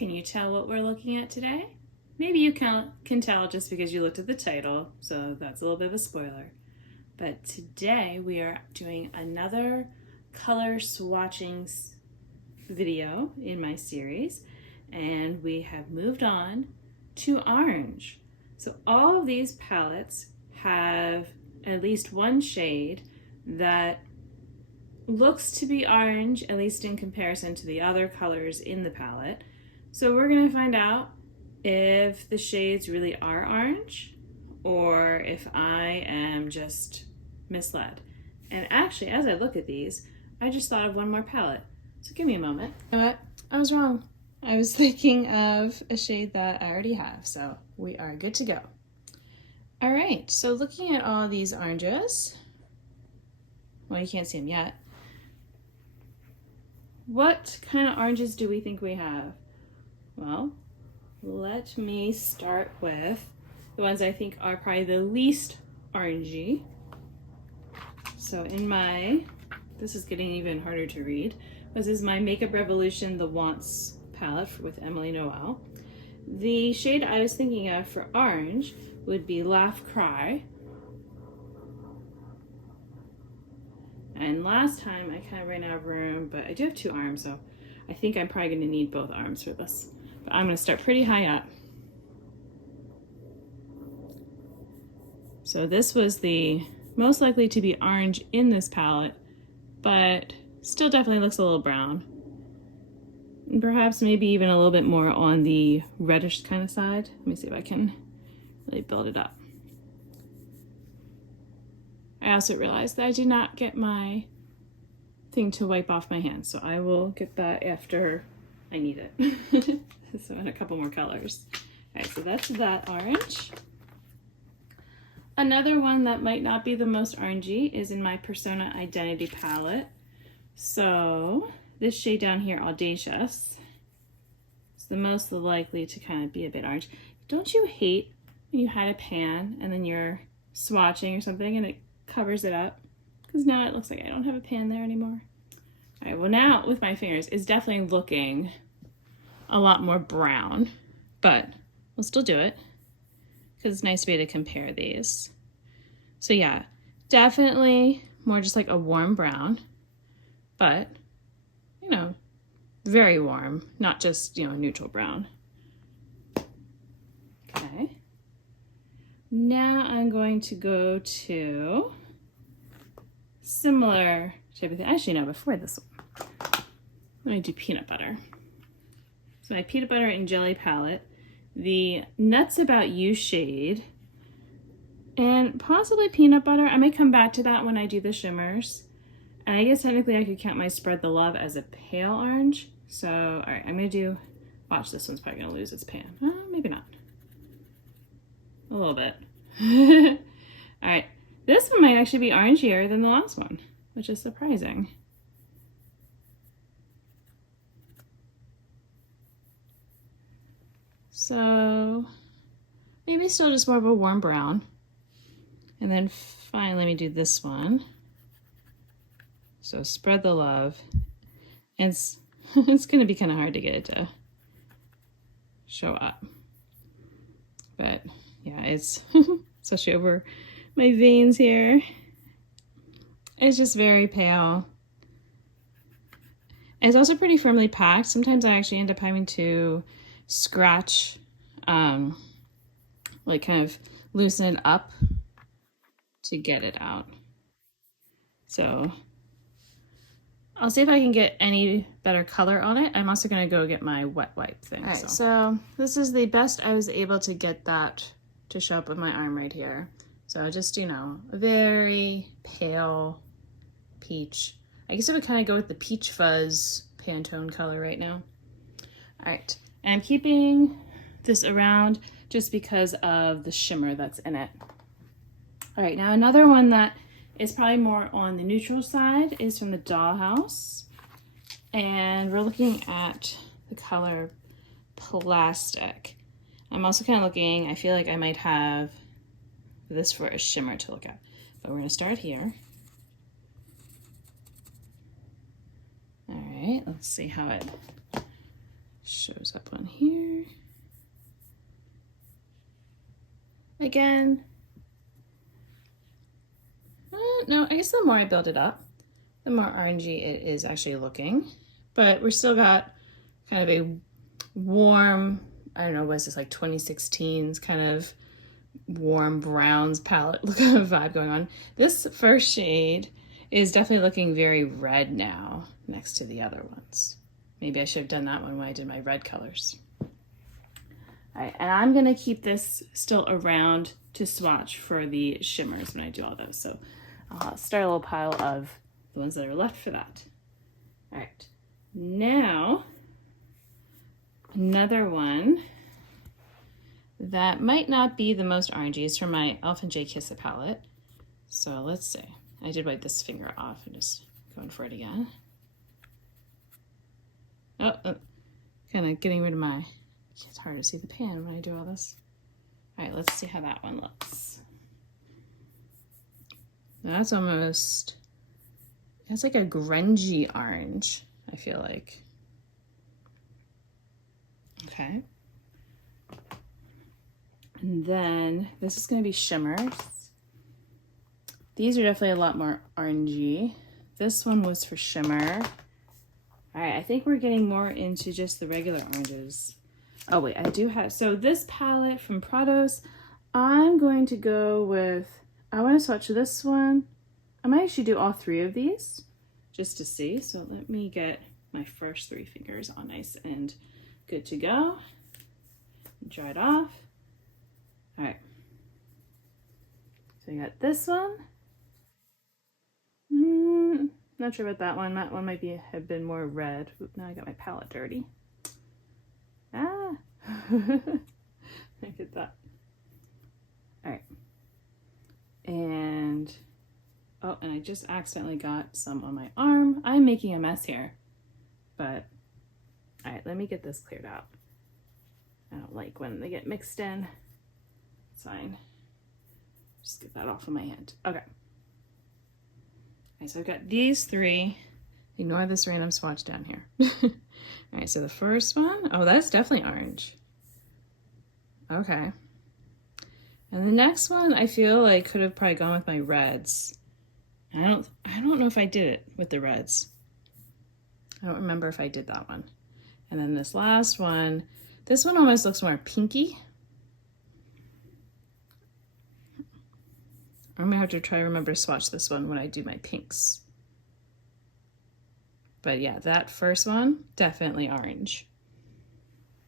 Can you tell what we're looking at today? Maybe you can tell just because you looked at the title, so that's a little bit of a spoiler. But today we are doing another color swatching video in my series, and we have moved on to orange. So all of these palettes have at least one shade that looks to be orange, at least in comparison to the other colors in the palette. So we're going to find out if the shades really are orange or if I am just misled. And actually, as I look at these, I just thought of one more palette. So give me a moment. You know what? I was wrong. I was thinking of a shade that I already have, so we are good to go. All right, so looking at all these oranges, well, you can't see them yet. What kind of oranges do we think we have? Well, let me start with the ones I think are probably the least orangey. So in my, this is getting even harder to read. This is my Makeup Revolution The Wants palette with Emily Noel. The shade I was thinking of for orange would be Laugh Cry. And last time I kind of ran out of room, but I do have two arms, so I think I'm probably going to need both arms for this. But I'm going to start pretty high up. So this was the most likely to be orange in this palette, but still definitely looks a little brown. And perhaps maybe even a little bit more on the reddish kind of side. Let me see if I can really build it up. I also realized that I did not get my thing to wipe off my hands, so I will get that after I need it. So in a couple more colors. All right, so that's that orange. Another one that might not be the most orangey is in my Persona Identity palette. So this shade down here, Audacious, is the most likely to kind of be a bit orange. Don't you hate when you had a pan and then you're swatching or something and it covers it up? Because now it looks like I don't have a pan there anymore. All right, well now with my fingers, it's definitely looking a lot more brown, but we'll still do it because it's a nice way to compare these. So yeah, definitely more just like a warm brown, but you know, very warm, not just, you know, neutral brown. Okay. Now I'm going to go to similar type of thing. Actually, no, before this one, let me do peanut butter. So my peanut butter and jelly palette, the Nuts About You shade, and possibly peanut butter. I may come back to that when I do the shimmers. And I guess technically I could count my Spread the Love as a pale orange. So, all right, I'm gonna do, watch, this one's probably gonna lose its pan. Maybe not. A little bit. All right, this one might actually be orangier than the last one, which is surprising. So maybe still just more of a warm brown. And then finally, let me do this one. So Spread the Love. And it's going to be kind of hard to get it to show up. But yeah, it's especially over my veins here. It's just very pale. And it's also pretty firmly packed. Sometimes I actually end up having to scratch, like kind of loosen it up to get it out. So I'll see if I can get any better color on it. I'm also gonna go get my wet wipe thing. All right, so this is the best I was able to get that to show up on my arm right here. So just, you know, a very pale peach. I guess I would kind of go with the Peach Fuzz Pantone color right now. All right, and I'm keeping this around just because of the shimmer that's in it. All right, now another one that is probably more on the neutral side is from the Dollhouse. And we're looking at the color Plastic. I'm also kind of looking, I feel like I might have this for a shimmer to look at. But we're gonna start here. All right, let's see how it Shows up on here. Again. No, I guess the more I build it up, the more orangey it is actually looking. But we're still got kind of a warm, I don't know, what is this, like 2016's kind of warm browns palette look of vibe going on. This first shade is definitely looking very red now next to the other ones. Maybe I should have done that one when I did my red colors. All right, and I'm gonna keep this still around to swatch for the shimmers when I do all those. So I'll start a little pile of the ones that are left for that. All right, now another one that might not be the most orangey is from my Elf and J Kiss It palette. So let's see. I did wipe this finger off and just going for it again. Oh, kind of getting rid of my, it's hard to see the pan when I do all this. All right, let's see how that one looks. That's almost, it's like a grungy orange, I feel like. Okay. And then this is going to be shimmers. These are definitely a lot more orangey. This one was for shimmer. All right, I think we're getting more into just the regular oranges. Oh wait, I do have, so this palette from Tardis, I'm going to go with, I want to swatch this one. I might actually do all three of these just to see. So let me get my first three fingers all nice and good to go. Dry it off. All right. So I got this one. Not sure about that one. That one might have been more red. Oop, now I got my palette dirty. Ah. Look at that. All right. And, oh, and I just accidentally got some on my arm. I'm making a mess here, but all right, let me get this cleared out. I don't like when they get mixed in. It's fine. Just get that off of my hand. Okay. Okay, so I've got these three. Ignore this random swatch down here. All right, so the first one, oh, that's definitely orange. Okay. And the next one, I feel like could have probably gone with my reds. I don't know if I did it with the reds. I don't remember if I did that one. And then this last one, this one almost looks more pinky. I'm gonna have to try to remember to swatch this one when I do my pinks. But yeah, that first one, definitely orange.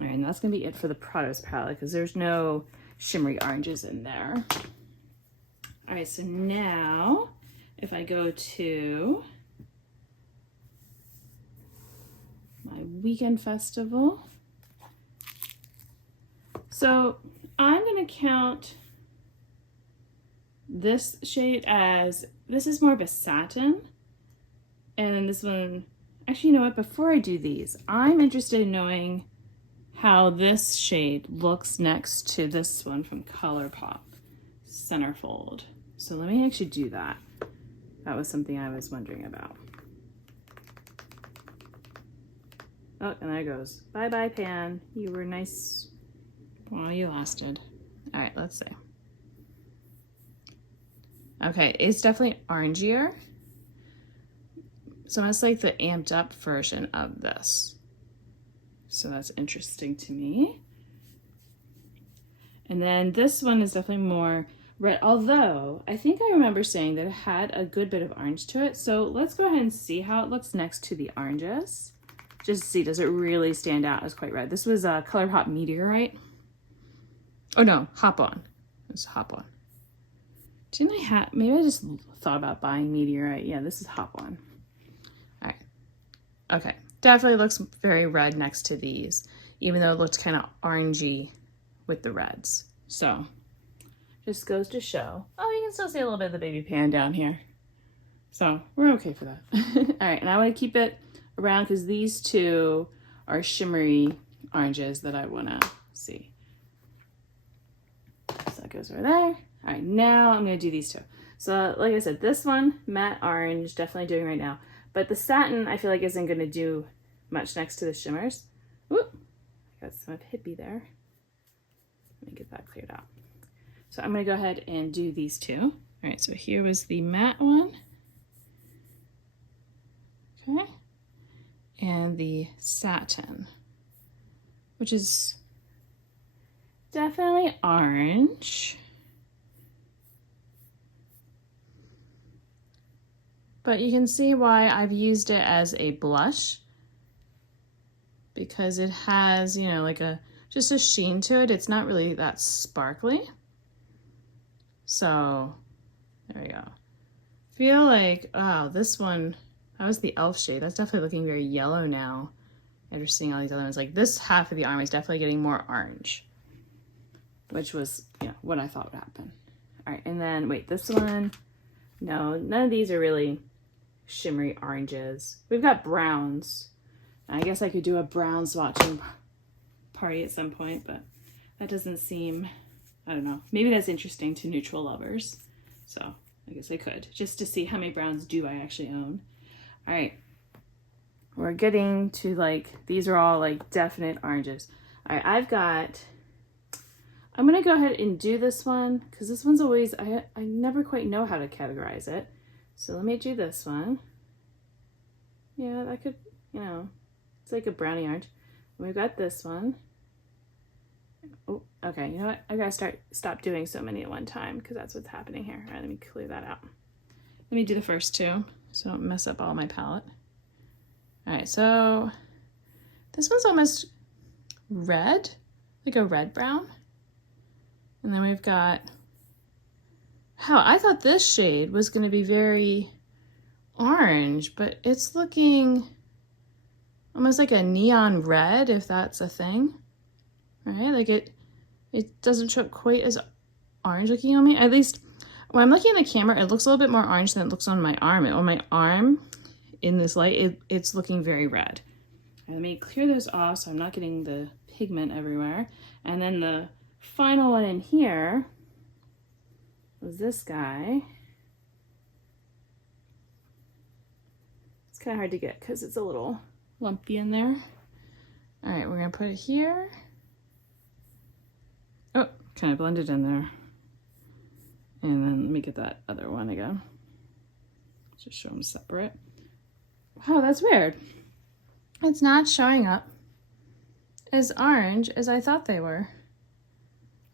All right, and that's gonna be it for the Tardis palette because there's no shimmery oranges in there. All right, so now if I go to my weekend festival, so I'm gonna count this shade as, this is more of a satin, and then this one, actually, you know what, before I do these, I'm interested in knowing how this shade looks next to this one from ColourPop, Centerfold. So let me actually do that. That was something I was wondering about. Oh, and there it goes. Bye-bye, pan. You were nice while you lasted. All right, let's see. Okay, it's definitely orangier. So it's like the amped up version of this. So that's interesting to me. And then this one is definitely more red, although I think I remember saying that it had a good bit of orange to it. So let's go ahead and see how it looks next to the oranges. Just to see, does it really stand out as quite red? This was a ColourPop Meteorite. Oh no, Hop On. It was Hop On. Didn't I have, maybe I just thought about buying Meteorite. Yeah, this is Hop On. All right. Okay, definitely looks very red next to these, even though it looks kind of orangey with the reds. So, just goes to show. Oh, you can still see a little bit of the baby pan down here. So, we're okay for that. All right, and I want to keep it around because these two are shimmery oranges that I want to see. So that goes over there. All right, now I'm gonna do these two. So like I said, this one, matte orange, definitely doing right now. But the satin, I feel like isn't gonna do much next to the shimmers. Whoop, got some of hippie there. Let me get that cleared out. So I'm going to go ahead and do these two. All right, so here was the matte one. Okay. And the satin, which is definitely orange. But you can see why I've used it as a blush, because it has, you know, like just a sheen to it. It's not really that sparkly. So there we go. Feel like, oh, this one, that was the elf shade. That's definitely looking very yellow now after seeing all these other ones. Like this half of the arm is definitely getting more orange, which was, you know, what I thought would happen. All right, and then wait, this one, no, none of these are really shimmery oranges. We've got browns. I guess I could do a brown swatching party at some point, but that doesn't seem, I don't know. Maybe that's interesting to neutral lovers. So I guess I could, just to see how many browns do I actually own. All right, we're getting to like, these are all like definite oranges. All right, I'm gonna go ahead and do this one because this one's always, I never quite know how to categorize it. So let me do this one. Yeah, that could, you know, it's like a brownie orange. And we've got this one. Oh, okay, you know what? I gotta stop doing so many at one time because that's what's happening here. All right, let me clear that out. Let me do the first two so I don't mess up all my palette. All right, so this one's almost red, like a red brown. And then we've got, I thought this shade was gonna be very orange, but it's looking almost like a neon red, if that's a thing. All right, like it doesn't show up quite as orange looking on me. At least when I'm looking at the camera, it looks a little bit more orange than it looks on my arm. On my arm, in this light, it's looking very red. Let me clear those off so I'm not getting the pigment everywhere. And then the final one in here was this guy. It's kind of hard to get because it's a little lumpy in there. All right, we're gonna put it here. Oh, kind of blended in there. And then let me get that other one again. Just show them separate. Wow, that's weird. It's not showing up as orange as I thought they were.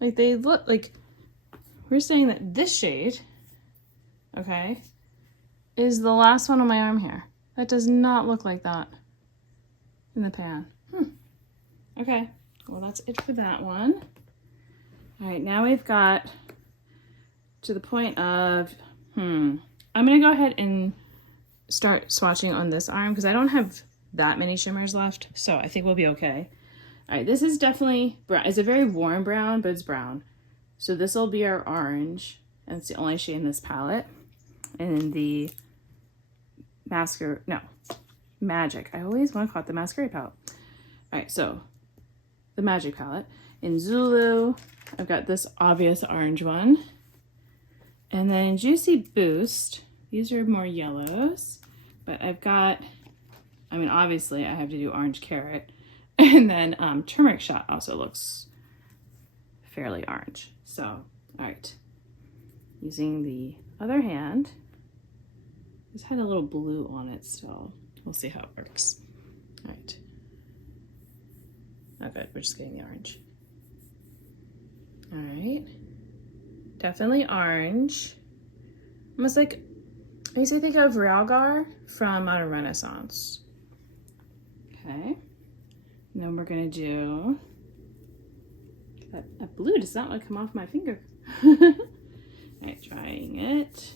Like they look like, we're saying that this shade, okay, is the last one on my arm here. That does not look like that in the pan. Okay, well that's it for that one. All right, now we've got to the point of, I'm gonna go ahead and start swatching on this arm because I don't have that many shimmers left, so I think we'll be okay. All right, this is definitely brown. It's a very warm brown, but it's brown. So this will be our orange, and it's the only shade in this palette. And then the Magic. I always want to call it the Masquerade palette. All right, so the Magic palette. In Zulu, I've got this obvious orange one. And then Juicy Boost, these are more yellows, but I've got, I mean, obviously I have to do Orange Carrot. And then Turmeric Shot also looks fairly orange. So, all right, using the other hand, this had a little blue on it still. We'll see how it works. All right. Oh, good, we're just getting the orange. All right, definitely orange. Almost like, makes me think of Realgar from Modern Renaissance. Okay, and then we're gonna do, that blue does not want to come off my finger. All right, trying it.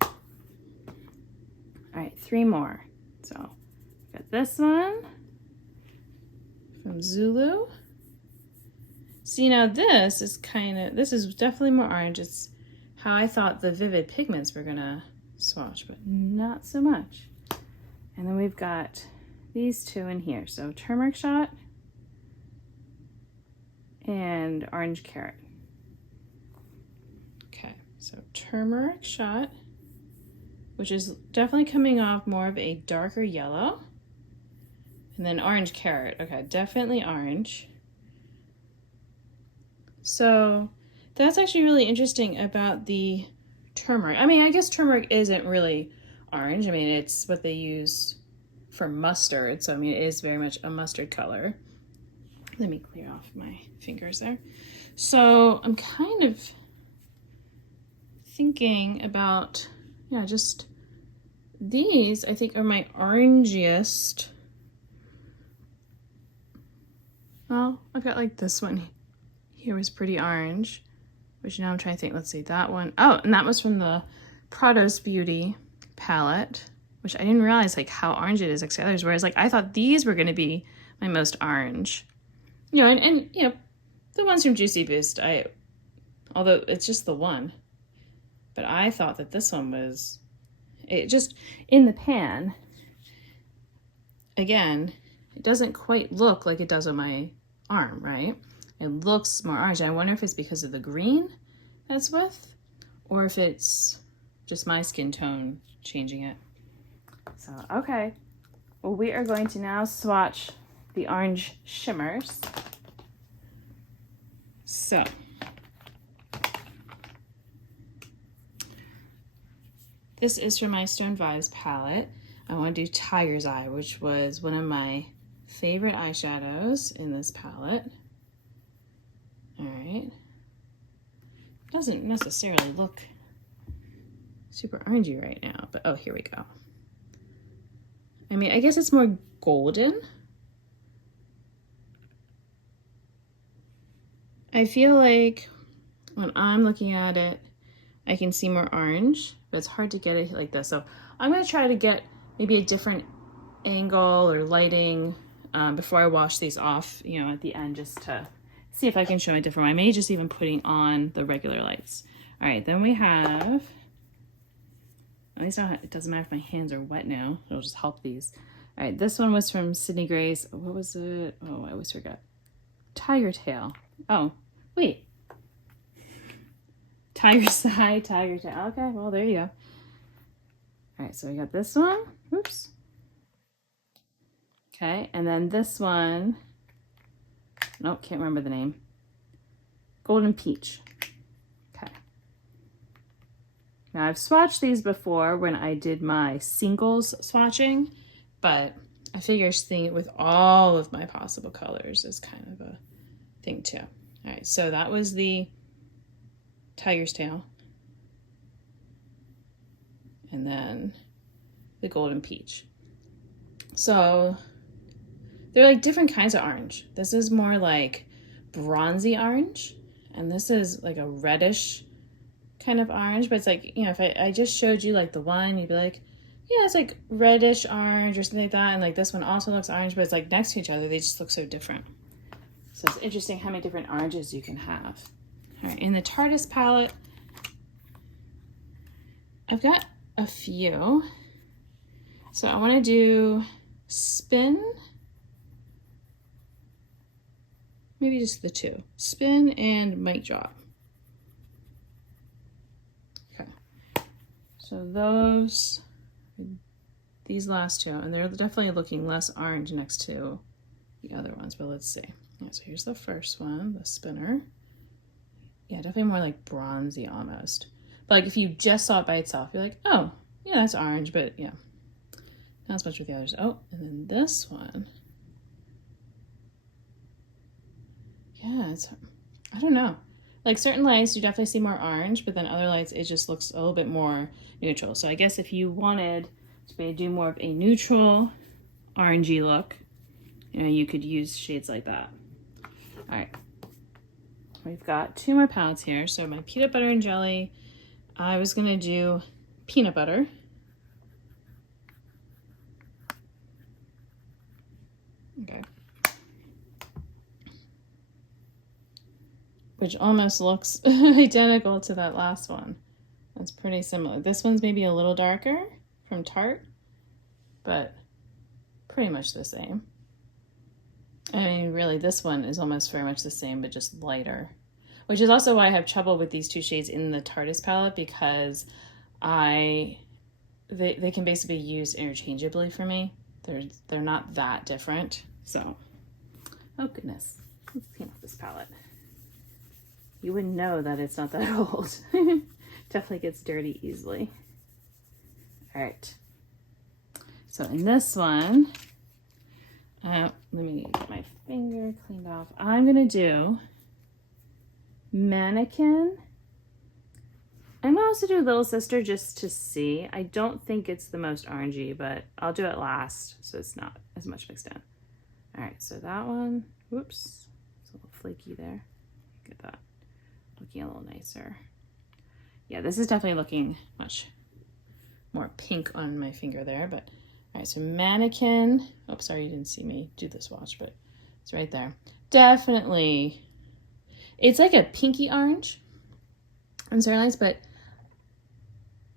All right, 3 more. So, got this one from Zulu. See, now this is this is definitely more orange. It's how I thought the vivid pigments were gonna swatch, but not so much. And then we've got these two in here. So Turmeric Shot and Orange Carrot. Okay, so Turmeric Shot, which is definitely coming off more of a darker yellow. And then orange carrot. Okay, definitely orange. So that's actually really interesting about the turmeric. I mean, I guess turmeric isn't really orange. I mean, it's what they use for mustard. So, I mean, it is very much a mustard color. Let me clear off my fingers there. So I'm kind of thinking about, yeah, just these I think are my orangiest. Oh, I've got like this one here was pretty orange, which now I'm trying to think, let's see, that one. Oh, and that was from the Tardis Beauty palette, which I didn't realize like how orange it is like the others, whereas like I thought these were gonna be my most orange. You know, and you know, the ones from Juicy Boost, although it's just the one, but I thought that this one was, it just, in the pan, again, it doesn't quite look like it does on my arm, right? It looks more orange. I wonder if it's because of the green that's with, or if it's just my skin tone changing it. So, okay. Well, we are going to now swatch the orange shimmers. So, this is from my Stone Vibes palette. I want to do Tiger's Eye, which was one of my favorite eyeshadows in this palette. All right. Doesn't necessarily look super orangey right now, but oh, here we go. I mean, I guess it's more golden. I feel like when I'm looking at it, I can see more orange, but it's hard to get it like this. So I'm going to try to get maybe a different angle or lighting before I wash these off, you know, at the end, just to see if I can show a different. I may just even putting on the regular lights. All right, then we have, at least it doesn't matter if my hands are wet now. It'll just help these. All right, this one was from Sydney Grace. What was it? Oh, I always forget. Tiger Tail. Oh, wait. Tiger's Eye, Tiger Tail. Okay, well, there you go. All right, so we got this one. Oops. Okay, and then this one. Nope, can't remember the name. Golden Peach. Okay. Now I've swatched these before when I did my singles swatching, but I figure seeing it with all of my possible colors is kind of a thing too. All right, so that was the Tiger's Tail. And then the Golden Peach. So they're like different kinds of orange. This is more like bronzy orange, and this is like a reddish kind of orange, but it's like, you know, if I just showed you like the one, you'd be like, yeah, it's like reddish orange or something like that, and like this one also looks orange, but it's like next to each other, they just look so different. So it's interesting how many different oranges you can have. All right, in the Tardis palette, I've got a few. So I want to do Spin. Maybe just the two. Spin and Mic Drop. Okay. So these last two, and they're definitely looking less orange next to the other ones, but let's see. Yeah, so here's the first one, the spinner. Yeah, definitely more like bronzy almost. But like if you just saw it by itself, you're like, oh, yeah, that's orange, but yeah. Not as much with the others. Oh, and then this one. Yeah, it's, I don't know. Like certain lights, you definitely see more orange, but then other lights, it just looks a little bit more neutral. So I guess if you wanted to do more of a neutral orangey look, you know, you could use shades like that. All right. We've got two more palettes here. So my peanut butter and jelly, I was gonna do peanut butter. Okay. Which almost looks identical to that last one. That's pretty similar. This one's maybe a little darker from Tarte, but pretty much the same. I mean, really, this one is almost very much the same, but just lighter. Which is also why I have trouble with these two shades in the Tardis palette, because they can basically be used interchangeably for me. They're not that different. So, oh goodness, let's clean off this palette. You wouldn't know that it's not that old. Definitely gets dirty easily. All right. So in this one, let me get my finger cleaned off. I'm gonna do Mannequin. I'm gonna also do Little Sister just to see. I don't think it's the most orangey, but I'll do it last so it's not as much mixed in. All right, so that one, whoops, it's a little flaky there. Get that looking a little nicer. Yeah, this is definitely looking much more pink on my finger there, but all right, so Mannequin. Oh, sorry, you didn't see me do the swatch, but it's right there. Definitely, it's like a pinky orange. And so nice, but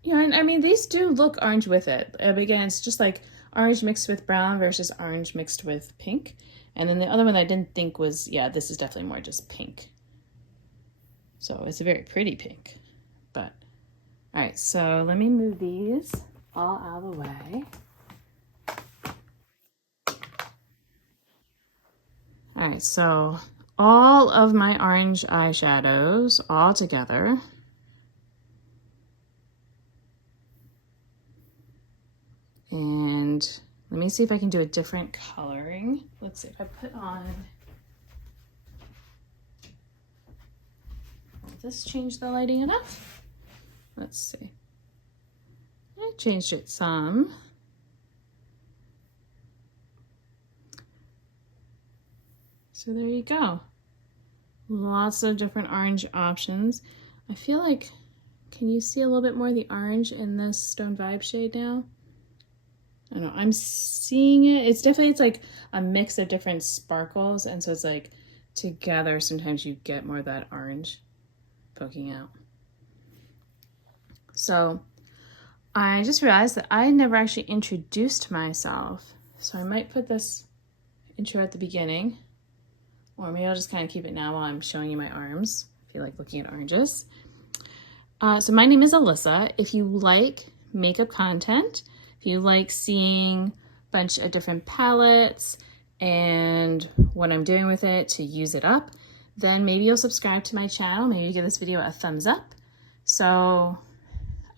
you know, I mean, these do look orange with it. But again, it's just like orange mixed with brown versus orange mixed with pink. And then the other one I didn't think was, yeah, this is definitely more just pink. So it's a very pretty pink. But, all right, so let me move these all out of the way. All right, so all of my orange eyeshadows all together. And let me see if I can do a different coloring. Let's see if I put on, will this change the lighting enough? Let's see. I changed it some. So there you go. Lots of different orange options. I feel like, can you see a little bit more of the orange in this Stone Vibe shade now? I don't know, I'm seeing it. It's like a mix of different sparkles. And so it's like together, sometimes you get more of that orange poking out. So I just realized that I never actually introduced myself. So I might put this intro at the beginning, or maybe I'll just kind of keep it now while I'm showing you my arms. I feel like looking at oranges. So my name is Alyssa. If you like makeup content, if you like seeing a bunch of different palettes and what I'm doing with it to use it up, then maybe you'll subscribe to my channel. Maybe give this video a thumbs up. So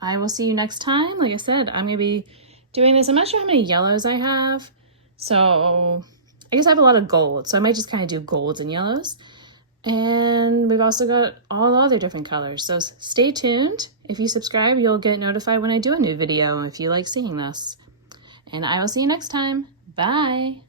I will see you next time. Like I said, I'm gonna be doing this. I'm not sure how many yellows I have. So I guess I have a lot of gold. So I might just kind of do golds and yellows. And we've also got all the other different colors. So stay tuned. If you subscribe, you'll get notified when I do a new video if you like seeing this. And I will see you next time. Bye.